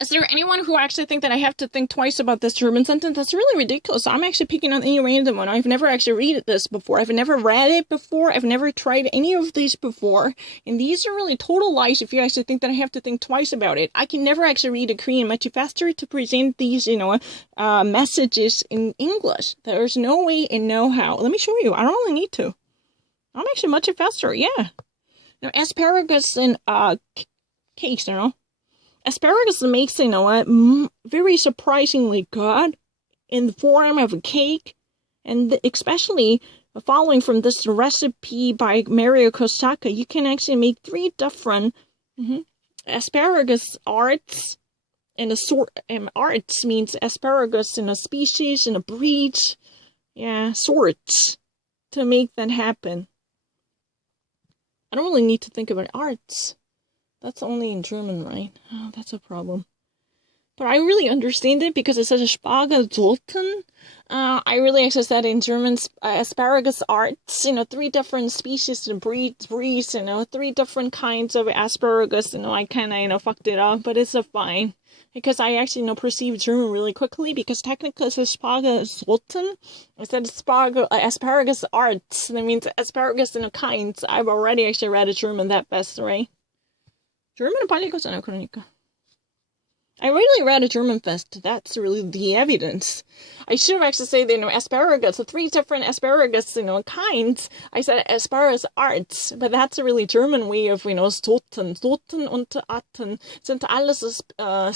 Is there anyone who actually think that I have to think twice about this German sentence? That's really ridiculous. I'm actually picking on any random one. I've never actually read this before. I've never read it before. I've never tried any of these before. And these are really total lies if you actually think that I have to think twice about it. I can never actually read a Korean much faster to present these, messages in English. There's no way and no how. Let me show you. I don't really need to. I'm actually much faster. Yeah. Now, asparagus and cakes, asparagus makes, very surprisingly good in the form of a cake, and especially following from this recipe by Mario Kosaka, you can actually make 3 different asparagus arts, and arts means asparagus in a species, in a breed, sorts, to make that happen. I don't really need to think about arts. That's only in German, right? Oh, that's a problem. But I really understand it because it says Spargelsorten. I really actually said in German asparagus arts, 3 different species and breeds, 3 different kinds of asparagus. I kind of, fucked it up, but it's fine. Because I actually, perceive German really quickly, because technically it says Spargelsorten. I said asparagus arts. That means asparagus kinds. I've already actually read a German that best, right? German 빨리 읽었잖아요, 그러니까. I really read a German fest. That's really the evidence. I should have actually said, asparagus, the 3 different asparagus, kinds. I said asparagus arts, but that's a really German way of, Sorten. Sorten und Arten sind alles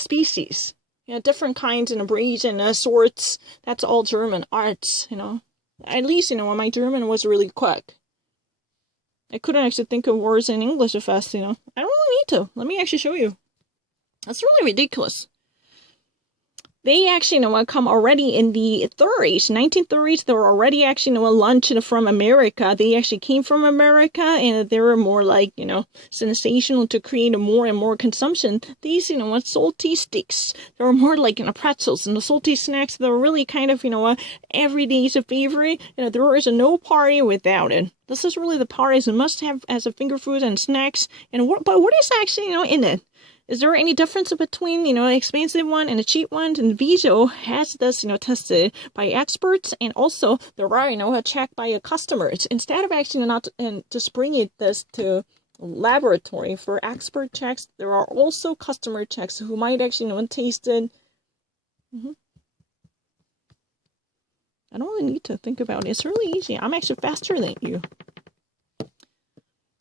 species. Different kinds and breeds and sorts. That's all German arts, At least, my German was really quick. I couldn't actually think of words in English fast, I don't really need to. Let me actually show you. That's really ridiculous. They actually, come already in the 30s, 1930s. They were already actually, lunch from America. They actually came from America, and they were more like, sensational to create more and more consumption. These, salty sticks. They were more like, pretzels and the salty snacks. They were really kind of, everyday's a favorite. There is no party without it. This is really the parties a must have as a finger food and snacks. But what is actually, in it? Is there any difference between, an expensive one and a cheap one? And Viso has this, tested by experts, and also there are, checked by customers. Instead of actually not just bringing this to laboratory for expert checks, there are also customer checks who might actually, taste it. I don't really need to think about it. It's really easy. I'm actually faster than you.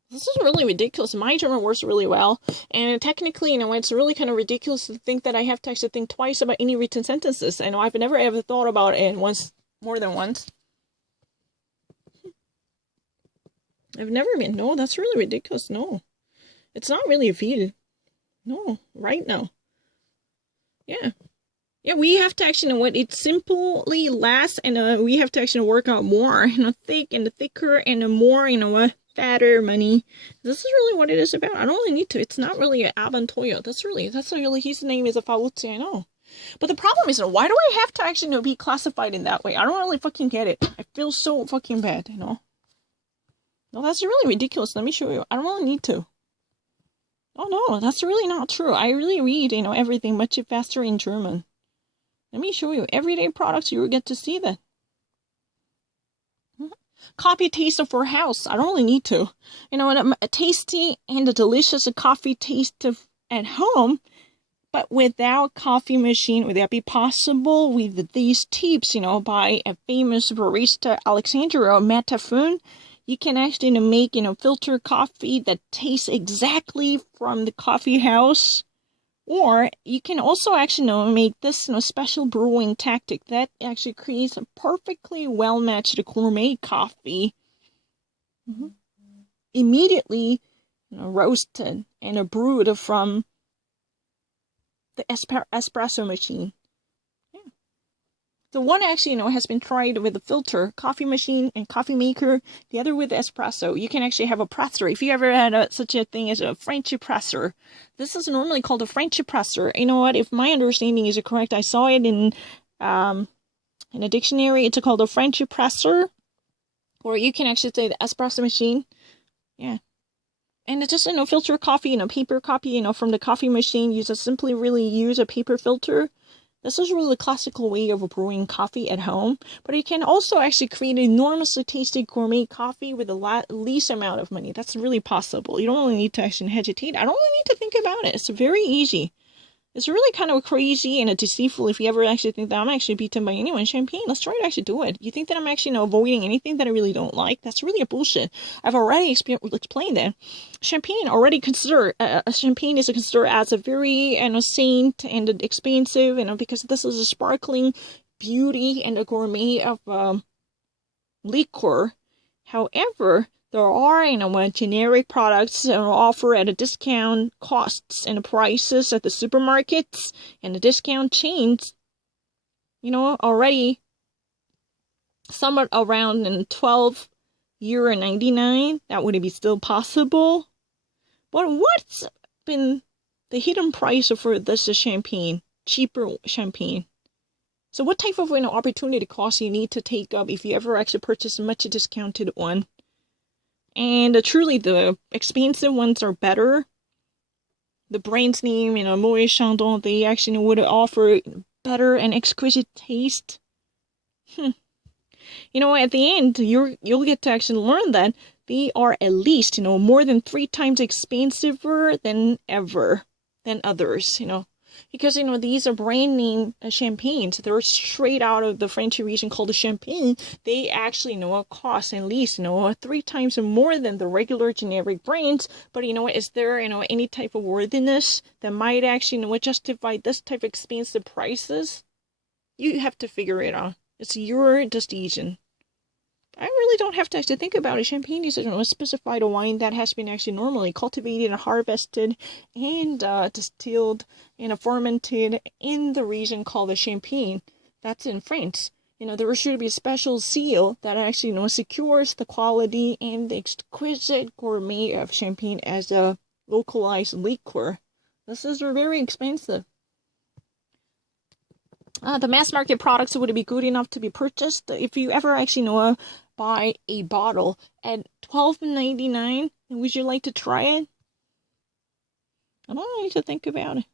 This is really ridiculous. My German works really well, and technically, it's really kind of ridiculous to think that I have to actually think twice about any written sentences. I've never ever thought about it more than once. I've never been. No, that's really ridiculous. No, it's not really a feel. No, right now. Yeah. Yeah, we have to actually know what it simply lasts, and we have to actually work out more, thick and thicker and more, fatter money. This is really what it is about. I don't really need to. It's not really an Abentoyo. That's really, his name is a Fawuzi, I know. But the problem is, why do I have to actually be classified in that way? I don't really fucking get it. I feel so fucking bad, No, that's really ridiculous. Let me show you. I don't really need to. Oh no, that's really not true. I really read, everything much faster in German. Let me show you. Everyday products, you will get to see that. Coffee taste for house. I don't really need to. A tasty and a delicious coffee taste at home, but without coffee machine, would that be possible with these tips, by a famous barista, Alexandra Matafun? You can actually make, filter coffee that tastes exactly from the coffee house. Or you can also actually make this special brewing tactic that actually creates a perfectly well-matched gourmet coffee. Immediately roasted and brewed from the espresso machine. The one actually, has been tried with a filter, coffee machine, and coffee maker. The other with espresso. You can actually have a presser. If you ever had such a thing as a French presser. This is normally called a French presser. You know what? If my understanding is correct, I saw it in a dictionary. It's called a French presser. Or you can actually say the espresso machine. Yeah. And it's just, filter coffee, paper coffee, from the coffee machine. You just simply really use a paper filter. This is really the classical way of brewing coffee at home, but you can also actually create an enormously tasty gourmet coffee with the least amount of money. That's really possible. You don't really need to actually hesitate. I don't really need to think about it. It's very easy. It's really kind of crazy and deceitful if you ever actually think that I'm actually beaten by anyone. Champagne, let's try to actually do it. You think that I'm actually avoiding anything that I really don't like? That's really a bullshit. I've already explained that. Champagne already considered, champagne is considered as a very, saint and expensive, because this is a sparkling beauty and a gourmet of liquor. However, there are, generic products that are offered at a discount costs and prices at the supermarkets and the discount chains, already somewhat around in €12.99. That would be still possible. But what's been the hidden price for this champagne? Cheaper champagne. So what type of opportunity cost you need to take up if you ever actually purchase a much discounted one? And truly, the expensive ones are better. The brand's name, Moët Chandon, they actually would offer better and exquisite taste. At the end, you'll get to actually learn that they are at least, more than 3 times expensiver than others, Because, these are brand name champagnes. They're straight out of the French region called the Champagne. They actually, cost at least, 3 times more than the regular generic brands. But, is there, any type of worthiness that might actually, justify this type of expensive prices? You have to figure it out. It's your decision. I really don't have to actually think about it. Champagne is a specified wine that has been actually normally cultivated and harvested and distilled and fermented in the region called the Champagne. That's in France. There should be a special seal that actually, secures the quality and the exquisite gourmet of Champagne as a localized liquor. This is very expensive. The mass market products would be good enough to be purchased. If you ever actually buy a bottle at $12.99, would you like to try it? I don't need to think about it.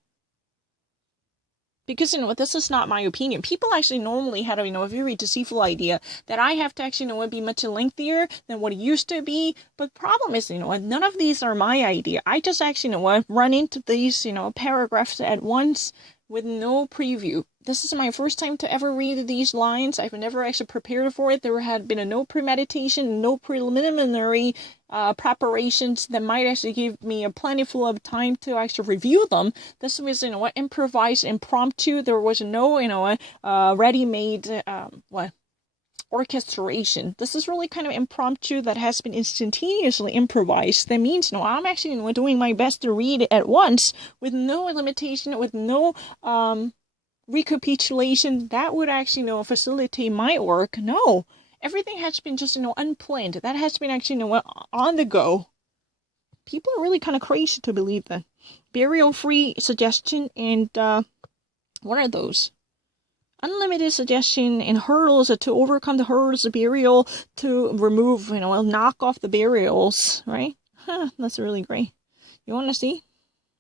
Because, this is not my opinion. People actually normally had a very deceitful idea that I have to actually, be much lengthier than what it used to be. But the problem is, none of these are my idea. I just actually, run into these, paragraphs at once with no preview. This is my first time to ever read these lines. I've never actually prepared for it. There had been no premeditation, no preliminary preparations that might actually give me a plentiful of time to actually review them. This was, improvised, impromptu. There was no, ready-made, orchestration. This is really kind of impromptu that has been instantaneously improvised. That means, I'm actually doing my best to read it at once with no limitation, with no recapitulation that would actually facilitate my work. No, everything has been just unplanned. That has been actually on the go. People are really kind of crazy to believe that. Burial-free suggestion and what are those? Unlimited suggestion and hurdles to overcome the hurdles of burial, to remove, knock off the burials, right? That's really great. You want to see?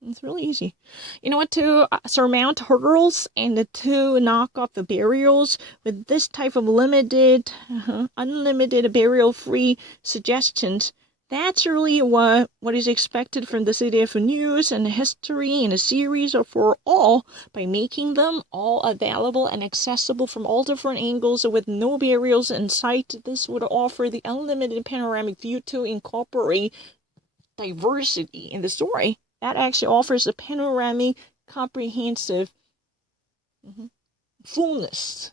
It's really easy. To surmount hurdles and to knock off the burials with this type of limited, unlimited burial-free suggestions. That's really what is expected from the CDF News and the history and the series for all, by making them all available and accessible from all different angles with no burials in sight. This would offer the unlimited panoramic view to incorporate diversity in the story. That actually offers a panoramic, comprehensive fullness.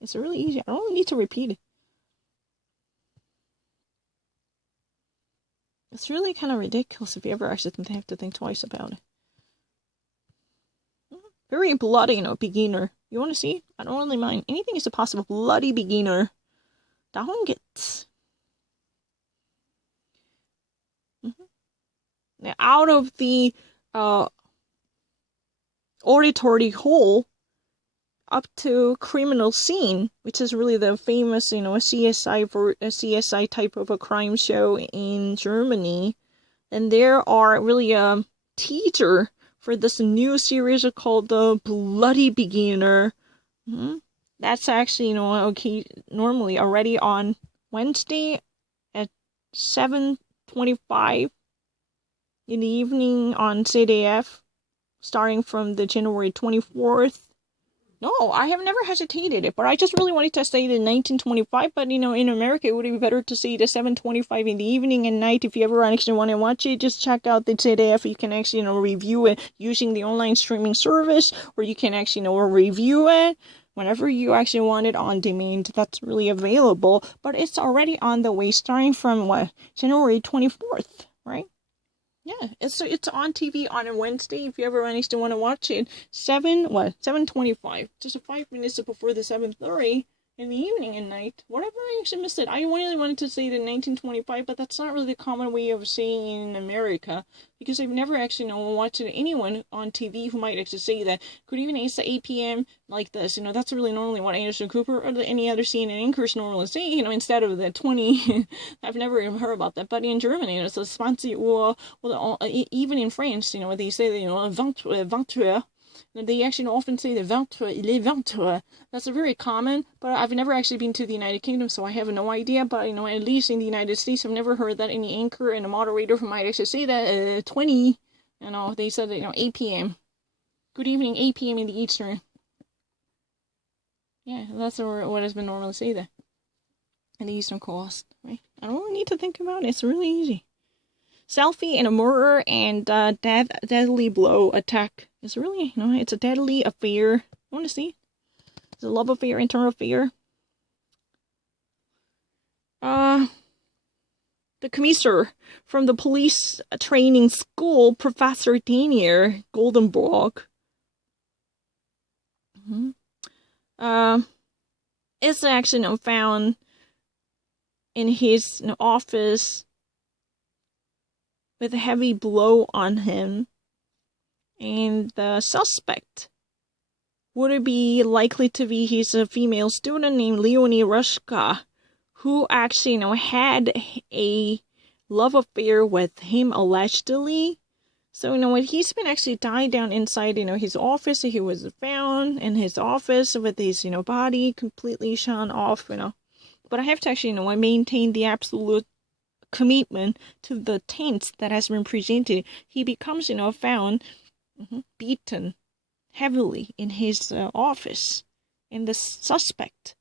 It's really easy. I don't need to repeat it. It's really kind of ridiculous if you ever actually have to think twice about it. Very bloody, beginner. You want to see? I don't really mind. Anything is a possible bloody beginner. Darum geht's. Now, out of the auditory hole up to criminal scene, which is really the famous, a CSI type of a crime show in Germany. And there are really a teaser for this new series called The Bloody Beginner. That's actually, okay, normally already on Wednesday at 7:25 in the evening on CDF, starting from the January 24th. No, I have never hesitated it, but I just really wanted to say the 1925, but in America it would be better to say the 7:25 in the evening and night. If you ever actually want to watch it, just check out the CDF. You can actually, review it using the online streaming service, or you can actually, review it whenever you actually want it on demand. That's really available, but it's already on the way, starting from January 24th, right? Yeah, it's on TV on a Wednesday. If you ever want to watch it, 7:25, just 5 minutes before the 7:30 in the evening and night. Whatever, I actually missed it. I really wanted to say the 1925, but that's not really the common way of saying in America, because I've never actually watched anyone on TV who might actually say that. Good evening, it's 8 p.m. like this. That's really normally what Anderson Cooper or any other CNN anchors normally say. Instead of the 20. I've never even heard about that. But in Germany, it's a Spanzi or even in France, they say 20. They actually often say the 20, les 20. That's a very common, but I've never actually been to the United Kingdom, so I have no idea. But, at least in the United States, I've never heard that any anchor and a moderator who might actually say that 20. They said 8 p.m. Good evening, 8 p.m. in the Eastern. Yeah, that's what has been normally say that. In the Eastern Coast, right? I don't really need to think about it. It's really easy. Selfie and a murder and deadly blow attack. It's really, it's a deadly affair. You want to see? It's a love affair, internal affair. The commissioner from the police training school, Professor Daniel Goldenberg, is actually found in his office with a heavy blow on him, and the suspect would be likely to be his female student named Leonie Rushka, who actually had a love affair with him allegedly. So when he's been actually tied down inside his office, he was found in his office with his body completely shot off. But I have to actually maintain the absolute commitment to the tense that has been presented. He becomes found beaten heavily in his office, and the suspect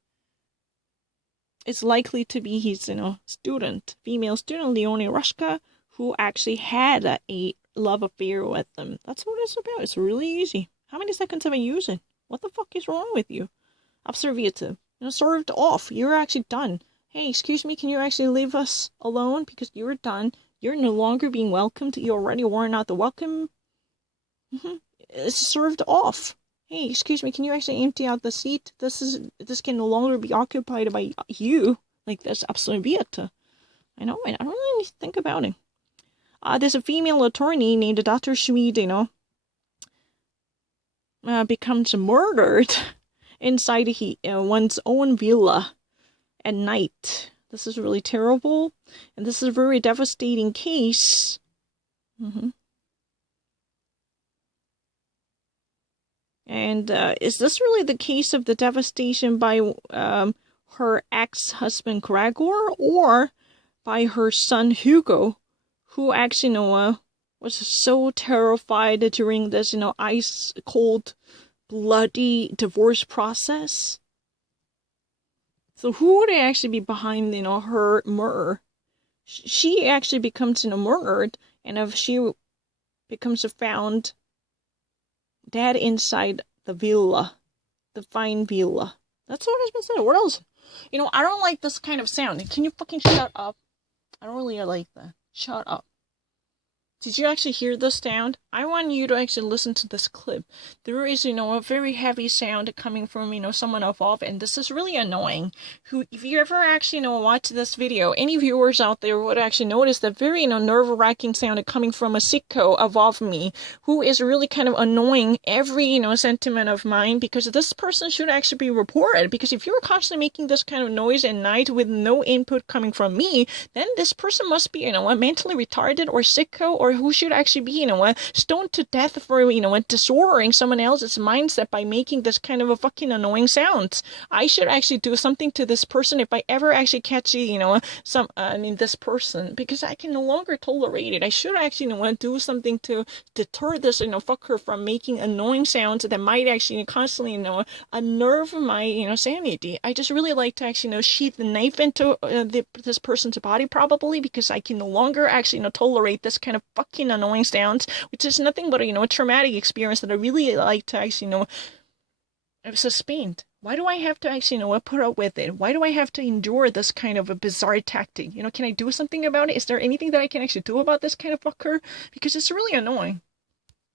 is likely to be his student, female student Leonie Rushka, who actually had a love affair with them. That's what it's about. It's really easy. How many seconds have I used it? What the fuck is wrong with you? Observative. Served off. You're actually done. Hey, excuse me, can you actually leave us alone? Because you're done. You're no longer being welcomed. You already were not the welcome. It's served off. Hey, excuse me, can you actually empty out the seat? This can no longer be occupied by you. Like, that's absolviert. I know, I don't really need to think about it. There's a female attorney named Dr. Schmid, becomes murdered inside one's own villa at night. This is really terrible, and this is a very devastating case. And is this really the case of the devastation by her ex-husband Gregor, or by her son Hugo, who actually was so terrified during this ice cold bloody divorce process? So who would actually be behind, her murder? She actually becomes, murdered, and if she becomes found dead inside the villa, the fine villa. That's what has been said. What else? I don't like this kind of sound. Can you fucking shut up? I don't really like that. Shut up. Did you actually hear this sound? I want you to actually listen to this clip. There is, a very heavy sound coming from, someone above, and this is really annoying. If you ever actually, watch this video, any viewers out there would actually notice that very, nerve-wracking sound coming from a sicko above me, who is really kind of annoying every, sentiment of mine, because this person should actually be reported. Because if you're constantly making this kind of noise at night with no input coming from me, then this person must be, mentally retarded or sicko, or who should actually be, stoned to death for, disordering someone else's mindset by making this kind of a fucking annoying sound. I should actually do something to this person if I ever actually catch, this person, because I can no longer tolerate it. I should actually, do something to deter this, fucker from making annoying sounds that might actually constantly, unnerve my, sanity. I just really like to actually, sheath the knife into this person's body, probably, because I can no longer actually, tolerate this kind of fucking annoying sounds, which is nothing but a traumatic experience that I really like to actually sustained. Why do I have to actually put up with it? Why do I have to endure this kind of a bizarre tactic? Can I do something about it? Is there anything that I can actually do about this kind of fucker? Because it's really annoying.